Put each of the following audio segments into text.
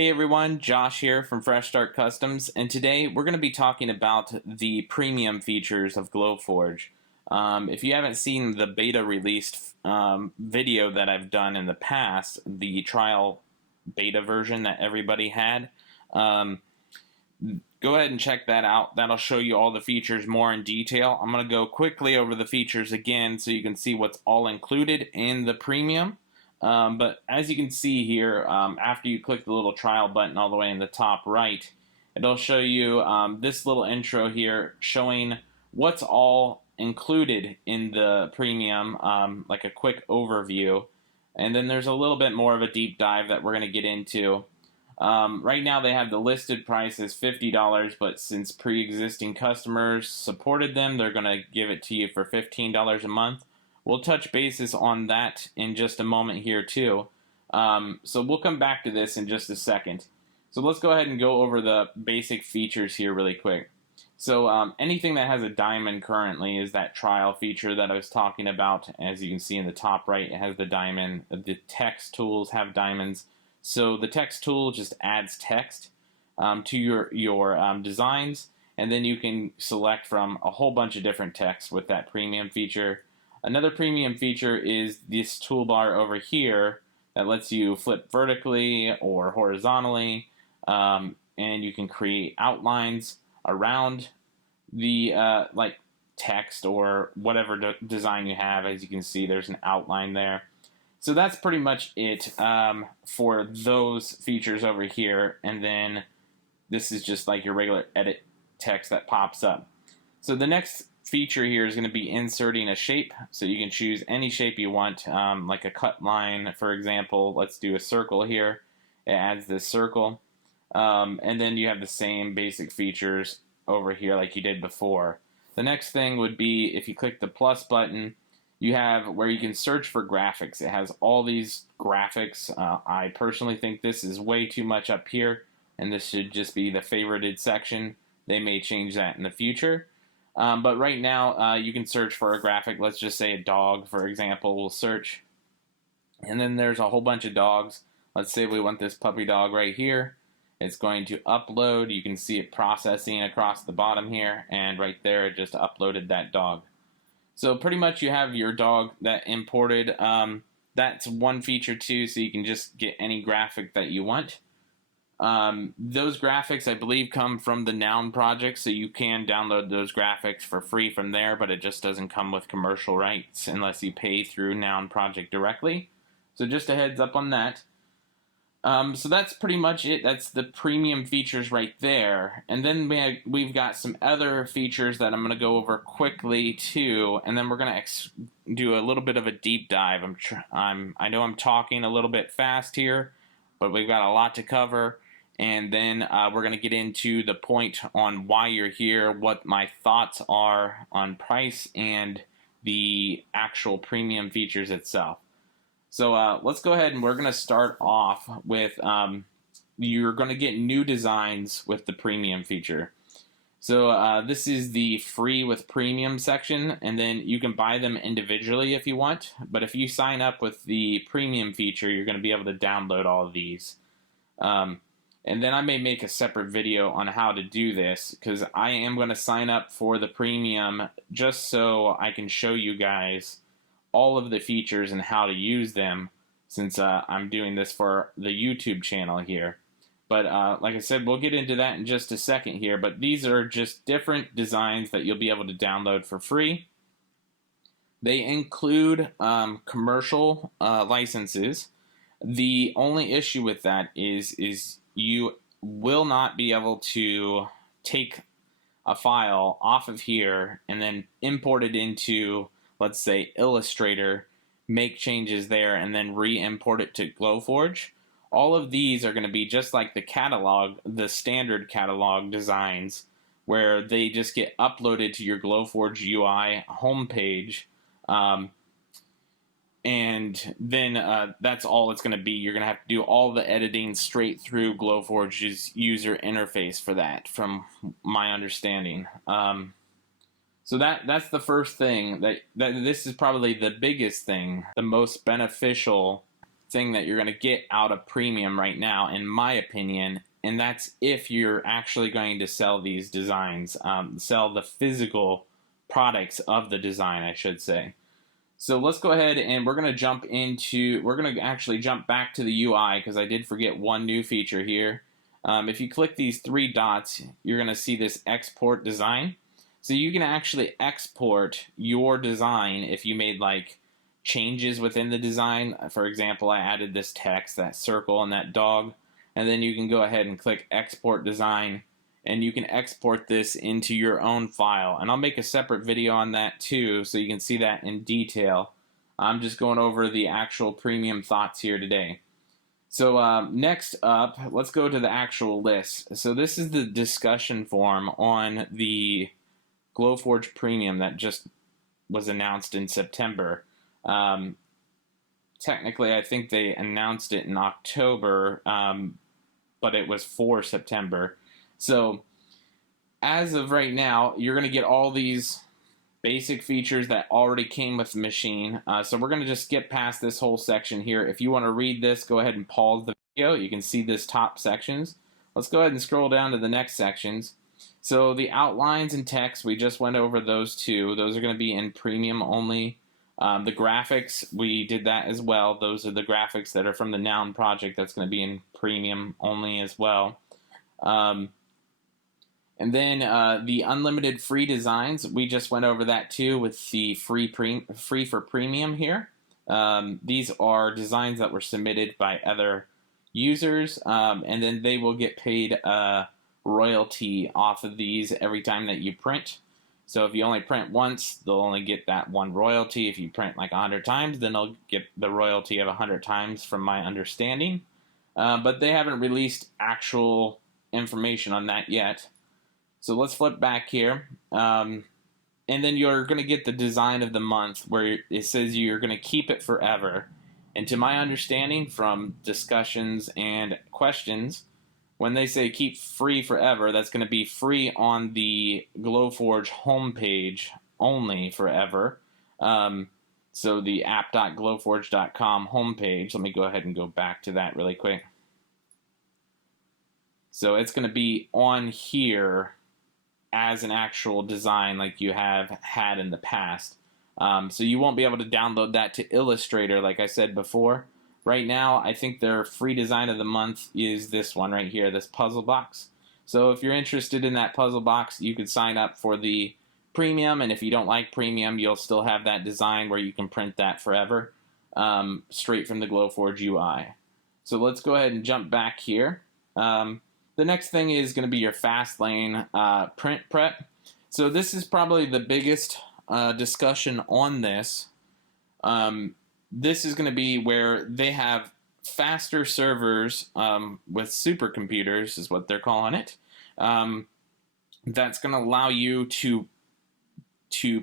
Hey everyone, Josh here from Fresh Start Customs, and today we're going to be talking about the premium features of Glowforge. If you haven't seen the beta released video that I've done in the past, the trial beta version that everybody had, go ahead and check that out. That'll show you all the features more in detail. I'm going to go quickly over the features again so you can see what's all included in the premium. But as you can see here, after you click the little trial button all the way in the top right, it'll show you this little intro here showing what's all included in the premium, like a quick overview. And then there's a little bit more of a deep dive that we're going to get into. Right now they have the listed price as $50, but since pre-existing customers supported them, they're going to give it to you for $15 a month. We'll touch bases on that in just a moment here too. So we'll come back to this in just a second. So let's go ahead and go over the basic features here really quick. So anything that has a diamond currently is that trial feature that I was talking about. As you can see in the top right, it has the diamond. The text tools have diamonds. So the text tool just adds text to your designs, and then you can select from a whole bunch of different text with that premium feature. Another premium feature is this toolbar over here that lets you flip vertically or horizontally, and you can create outlines around the like text or whatever design you have. As you can see, there's an outline there. So that's pretty much it for those features over here, and then this is just like your regular edit text that pops up. So the next feature here is going to be inserting a shape, so you can choose any shape you want, like a cut line, for example. Let's do a circle here. It adds this circle, and then you have the same basic features over here like you did before. The next thing would be if you click the plus button, you have where you can search for graphics. It has all these graphics. I personally think this is way too much up here, and this should just be the favorited section. They may change that in the future. But right now, you can search for a graphic. Let's just say a dog, for example. We'll search. And then there's a whole bunch of dogs. Let's say we want this puppy dog right here. It's going to upload. You can see it processing across the bottom here. And right there, it just uploaded that dog. So pretty much you have your dog that imported. That's one feature too, so you can just get any graphic that you want. Those graphics, I believe, come from the Noun project, so you can download those graphics for free from there, but it just doesn't come with commercial rights unless you pay through Noun project directly. So just a heads up on that. So that's pretty much it. That's the premium features right there. And then we've got some other features that I'm going to go over quickly too, and then we're going to do a little bit of a deep dive. I know I'm talking a little bit fast here, but we've got a lot to cover. And then we're going to get into the point on why you're here, what my thoughts are on price, and the actual premium features itself. So let's go ahead and we're going to start off with you're going to get new designs with the premium feature. So this is the free with premium section, and then you can buy them individually if you want. But if you sign up with the premium feature, you're going to be able to download all of these. And then I may make a separate video on how to do this, because I am going to sign up for the premium just so I can show you guys all of the features and how to use them, since I'm doing this for the YouTube channel here. But like I said, we'll get into that in just a second here, but these are just different designs that you'll be able to download for free. They include commercial licenses. The only issue with that is you will not be able to take a file off of here and then import it into, let's say, Illustrator, make changes there, and then re-import it to Glowforge. All of these are going to be just like the catalog, the standard catalog designs, where they just get uploaded to your Glowforge UI homepage. And then that's all it's going to be. You're going to have to do all the editing straight through Glowforge's user interface for that, from my understanding. So that's the first thing. That this is probably the biggest thing, the most beneficial thing that you're going to get out of Premium right now, in my opinion, and that's if you're actually going to sell these designs, sell the physical products of the design, I should say. So let's go ahead and we're going to actually jump back to the UI because I did forget one new feature here. If you click these three dots, you're going to see this export design. So you can actually export your design if you made like changes within the design. For example, I added this text, that circle, and that dog. And then you can go ahead and click export design, and you can export this into your own file. And I'll make a separate video on that too, so you can see that in detail. I'm just going over the actual Premium thoughts here today. So next up, let's go to the actual list. So this is the discussion forum on the Glowforge Premium that just was announced in September. Technically, I think they announced it in October, but it was for September. So as of right now, you're going to get all these basic features that already came with the machine. So we're going to just skip past this whole section here. If you want to read this, go ahead and pause the video. You can see this top sections. Let's go ahead and scroll down to the next sections. So the outlines and text, we just went over those two. Those are going to be in Premium only. The graphics, we did that as well. Those are the graphics that are from the Noun project. That's going to be in Premium only as well. And then the unlimited free designs, we just went over that too with the free for Premium here. These are designs that were submitted by other users, and then they will get paid royalty off of these every time that you print. So if you only print once, they'll only get that one royalty. If you print like 100 times, then they'll get the royalty of 100 times from my understanding. But they haven't released actual information on that yet. So let's flip back here. And then you're going to get the design of the month where it says you're going to keep it forever. And to my understanding from discussions and questions, when they say keep free forever, that's going to be free on the Glowforge homepage only forever. So the app.glowforge.com homepage, let me go ahead and go back to that really quick. So it's going to be on here as an actual design like you have had in the past. So you won't be able to download that to Illustrator like I said before. Right now, I think their free design of the month is this one right here, this puzzle box. So if you're interested in that puzzle box, you could sign up for the Premium, and if you don't like Premium, you'll still have that design where you can print that forever, straight from the Glowforge UI. So let's go ahead and jump back here. The next thing is going to be your fast lane print prep. So this is probably the biggest discussion on this. This is going to be where they have faster servers with supercomputers, is what they're calling it. That's going to allow you to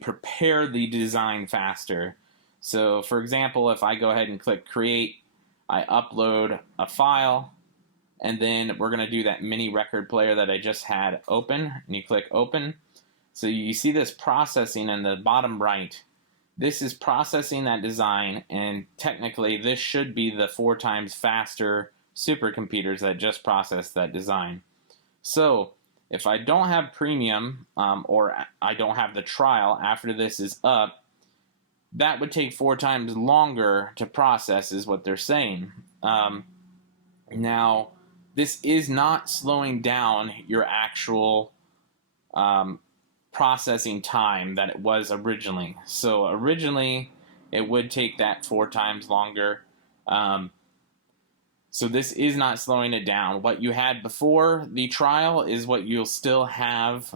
prepare the design faster. So, for example, if I go ahead and click Create, I upload a file, and then we're going to do that mini record player that I just had open, and you click Open. So you see this processing in the bottom right. This is processing that design, and technically this should be the 4 times faster supercomputers that just processed that design. So if I don't have Premium, or I don't have the trial after this is up, that would take 4 times longer to process is what they're saying. Now, this is not slowing down your actual processing time that it was originally. So originally it would take that 4 times longer. So this is not slowing it down. What you had before the trial is what you'll still have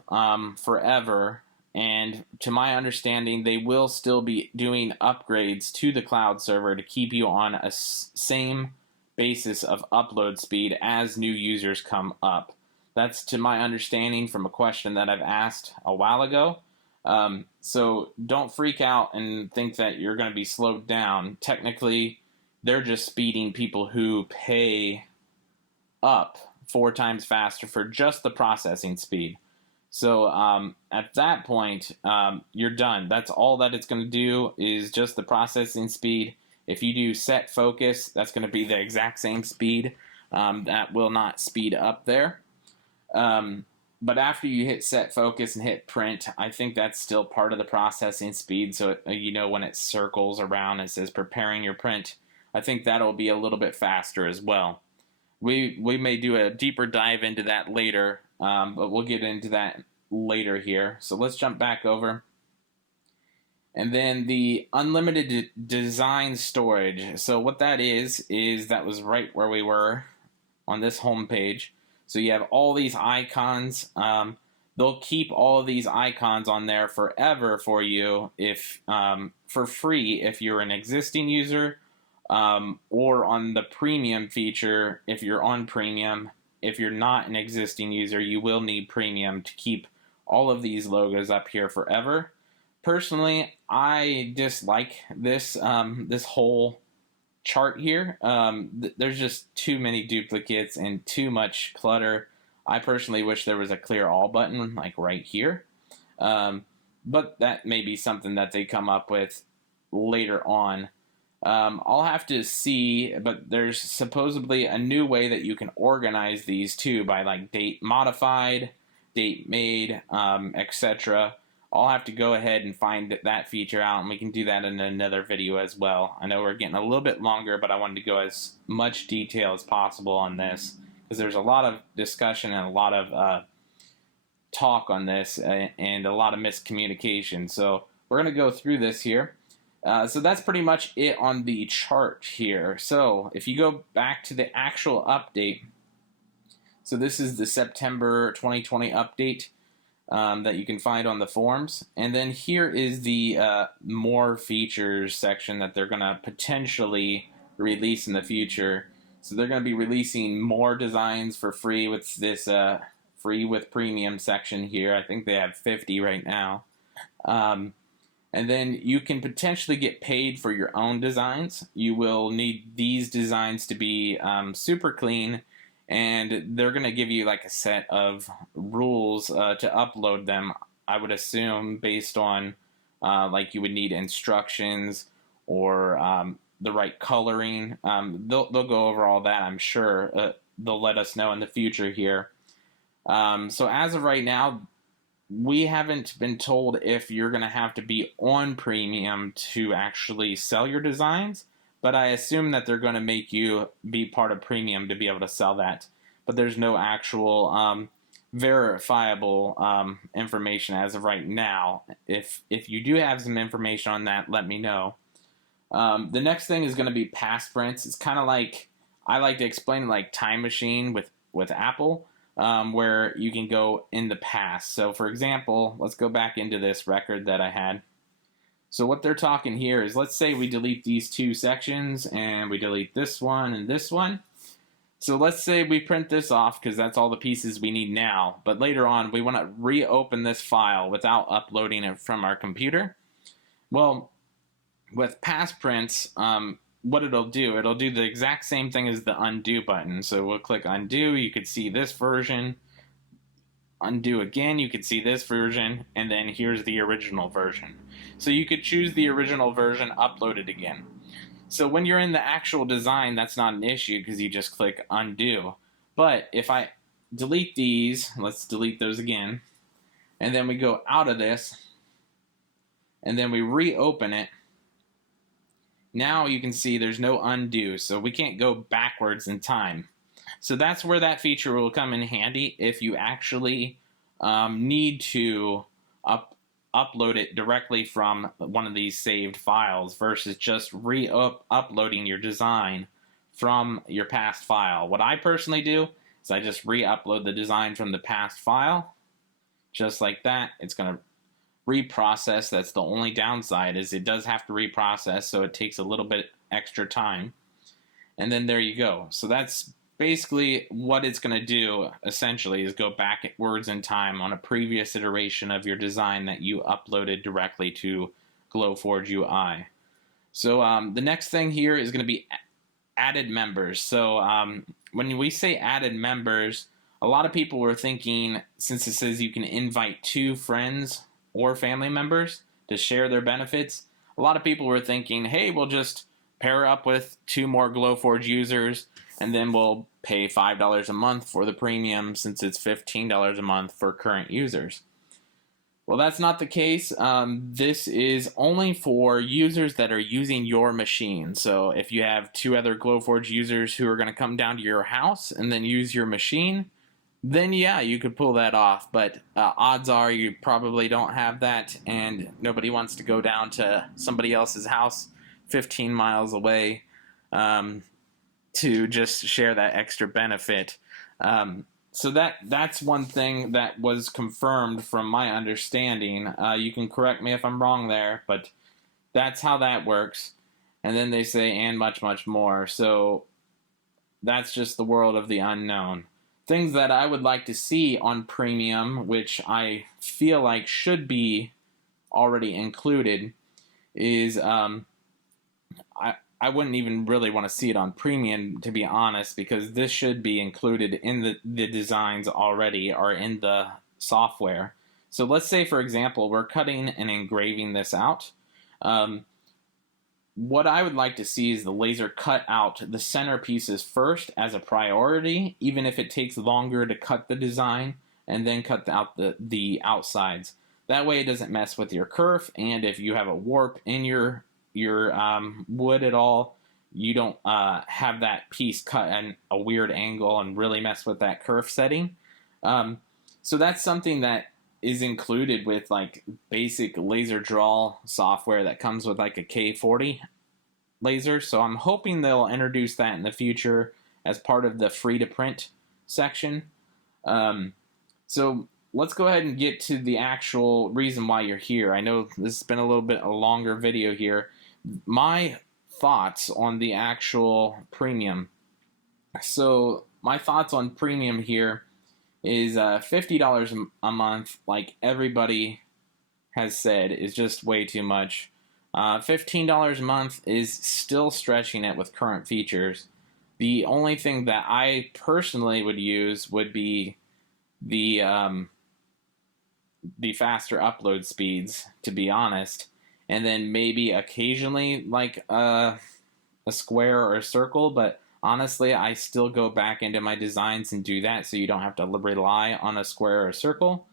forever. And to my understanding, they will still be doing upgrades to the cloud server to keep you on a same basis of upload speed as new users come up. That's to my understanding from a question that I've asked a while ago. So don't freak out and think that you're going to be slowed down. Technically, they're just speeding people who pay up 4 times faster for just the processing speed. So at that point, you're done. That's all that it's going to do is just the processing speed. If you do set focus, that's going to be the exact same speed. That will not speed up there. But after you hit set focus and hit print, I think that's still part of the processing speed. So, when it circles around, it says preparing your print. I think that'll be a little bit faster as well. We may do a deeper dive into that later, but we'll get into that later here. So let's jump back over. And then the unlimited design storage. So what that is that was right where we were on this home page. So you have all these icons. They'll keep all of these icons on there forever for you if for free if you're an existing user, or on the premium feature if you're on premium. If you're not an existing user, you will need premium to keep all of these logos up here forever. Personally, I dislike this this whole chart here. There's just too many duplicates and too much clutter. I personally wish there was a clear all button like right here, but that may be something that they come up with later on. I'll have to see, but there's supposedly a new way that you can organize these too by like date modified, date made, etc. I'll have to go ahead and find that feature out, and we can do that in another video as well. I know we're getting a little bit longer, but I wanted to go as much detail as possible on this because there's a lot of discussion and a lot of talk on this and a lot of miscommunication. So we're going to go through this here. So that's pretty much it on the chart here. So if you go back to the actual update, so this is the September 2020 update. That you can find on the forums. And then here is the more features section that they're going to potentially release in the future. So they're going to be releasing more designs for free with this free with premium section here. I think they have 50 right now. And then you can potentially get paid for your own designs. You will need these designs to be super clean, and they're going to give you like a set of rules to upload them, I would assume, based on like you would need instructions or the right coloring. They'll go over all that, I'm sure. They'll let us know in the future here. So as of right now, we haven't been told if you're going to have to be on premium to actually sell your designs. But I assume that they're going to make you be part of premium to be able to sell that. But there's no actual verifiable information as of right now. If you do have some information on that, let me know. The next thing is going to be past prints. It's kind of like, I like to explain like Time Machine with Apple, where you can go in the past. So for example, let's go back into this record that I had. So what they're talking here is, let's say we delete these two sections and we delete this one and this one. So let's say we print this off because that's all the pieces we need now. But later on, we want to reopen this file without uploading it from our computer. Well, with past prints, what it'll do the exact same thing as the undo button. So we'll click undo. You could see this version. Undo again, you could see this version, and then here's the original version. So you could choose the original version, upload it again. So when you're in the actual design, that's not an issue because you just click undo. But if I delete these, let's delete those again, and then we go out of this, and then we reopen it, now you can see there's no undo, so we can't go backwards in time. So that's where that feature will come in handy if you actually need to upload it directly from one of these saved files versus just uploading your design from your past file. What I personally do is I just re-upload the design from the past file, just like that. It's going to reprocess. That's the only downside, is it does have to reprocess, so it takes a little bit extra time. And then there you go. So that's basically what it's going to do, essentially, is go backwards in time on a previous iteration of your design that you uploaded directly to Glowforge UI. So the next thing here is going to be added members. So when we say added members, a lot of people were thinking, since it says you can invite 2 friends or family members to share their benefits, a lot of people were thinking, hey, we'll just pair up with 2 more Glowforge users, and then we'll pay $5 a month for the premium since it's $15 a month for current users. Well, that's not the case. This is only for users that are using your machine. So if you have 2 other Glowforge users who are going to come down to your house and then use your machine, then yeah, you could pull that off. But odds are you probably don't have that, and nobody wants to go down to somebody else's house 15 miles away to just share that extra benefit. So that's one thing that was confirmed from my understanding. You can correct me if I'm wrong there, but that's how that works. And then they say, and much, much more. So that's just the world of the unknown. Things that I would like to see on Premium, which I feel like should be already included, is I wouldn't even really want to see it on Premium, to be honest, because this should be included in the designs already or in the software. So let's say, for example, we're cutting and engraving this out. What I would like to see is the laser cut out the center pieces first as a priority, even if it takes longer to cut the design, and then cut out the outsides. That way it doesn't mess with your kerf, and if you have a warp in your wood at all, you don't have that piece cut at a weird angle and really mess with that kerf setting. So that's something that is included with like basic laser draw software that comes with like a K40 laser. So I'm hoping they'll introduce that in the future as part of the free to print section. So let's go ahead and get to the actual reason why you're here. I know this has been a little bit a longer video here. My thoughts on the actual Premium. So my thoughts on Premium here is $50 a month, like everybody has said, is just way too much. $15 a month is still stretching it with current features. The only thing that I personally would use would be the faster upload speeds, to be honest, and then maybe occasionally like a square or a circle, but honestly, I still go back into my designs and do that so you don't have to rely on a square or a circle.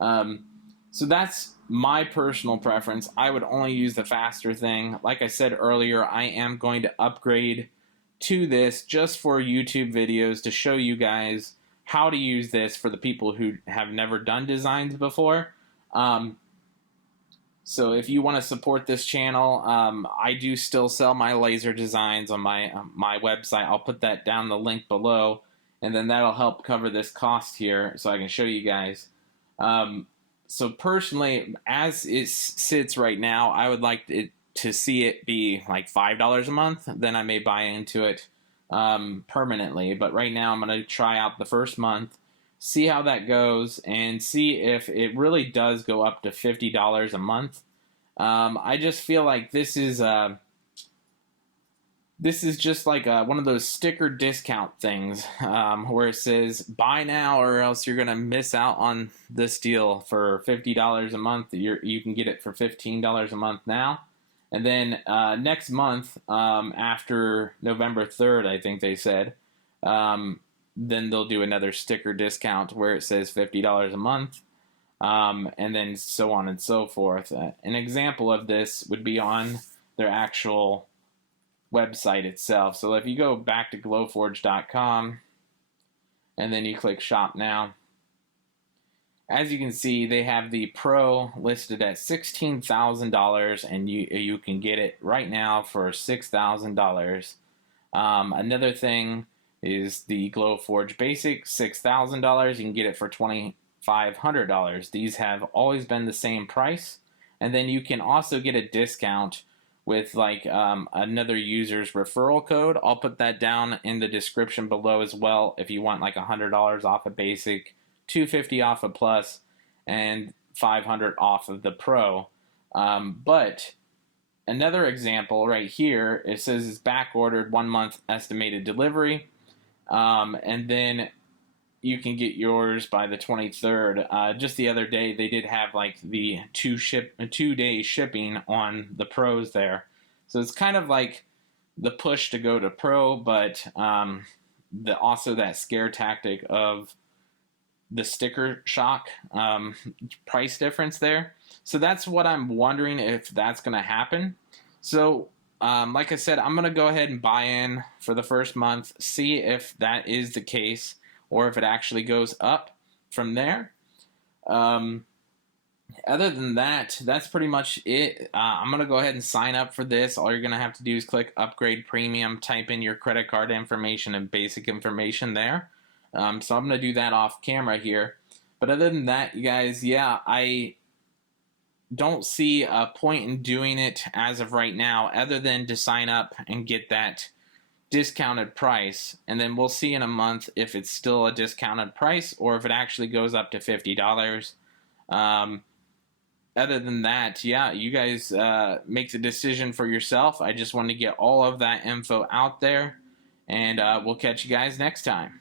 So that's my personal preference. I would only use the faster thing. Like I said earlier, I am going to upgrade to this just for YouTube videos to show you guys how to use this for the people who have never done designs before. So if you want to support this channel, I do still sell my laser designs on my website. I'll put that down the link below, and then that'll help cover this cost here so I can show you guys. So personally, as it sits right now, I would like to see it be like $5 a month. Then I may buy into it permanently. But right now I'm going to try out the first month, see how that goes, and see if it really does go up to $50 a month. I just feel like this is just like one of those sticker discount things where it says buy now or else you're going to miss out on this deal for $50 a month. You can get it for $15 a month now. And then next month, after November 3rd, I think they said, then they'll do another sticker discount where it says $50 a month, and then so on and so forth. An example of this would be on their actual website itself. So if you go back to glowforge.com and then you click Shop Now, as you can see, they have the Pro listed at $16,000, and you can get it right now for $6,000. Another thing is the Glowforge Basic, $6,000. You can get it for $2,500. These have always been the same price. And then you can also get a discount with like another user's referral code. I'll put that down in the description below as well if you want like $100 off a Basic, $250 off a Plus, and $500 off of the Pro. But another example right here, it says it's back ordered, 1 month estimated delivery. And then you can get yours by the 23rd. Just the other day, they did have like the 2-day shipping on the Pros there. So it's kind of like the push to go to Pro, but also that scare tactic of the sticker shock price difference there. So that's what I'm wondering if that's going to happen. So like I said, I'm going to go ahead and buy in for the first month, see if that is the case or if it actually goes up from there. Other than that, that's pretty much it. I'm going to go ahead and sign up for this. All you're going to have to do is click Upgrade Premium, type in your credit card information and basic information there. So I'm going to do that off camera here. But other than that, you guys, yeah, I don't see a point in doing it as of right now other than to sign up and get that discounted price. And then we'll see in a month if it's still a discounted price or if it actually goes up to $50. Other than that, yeah, you guys make the decision for yourself. I just wanted to get all of that info out there, and we'll catch you guys next time.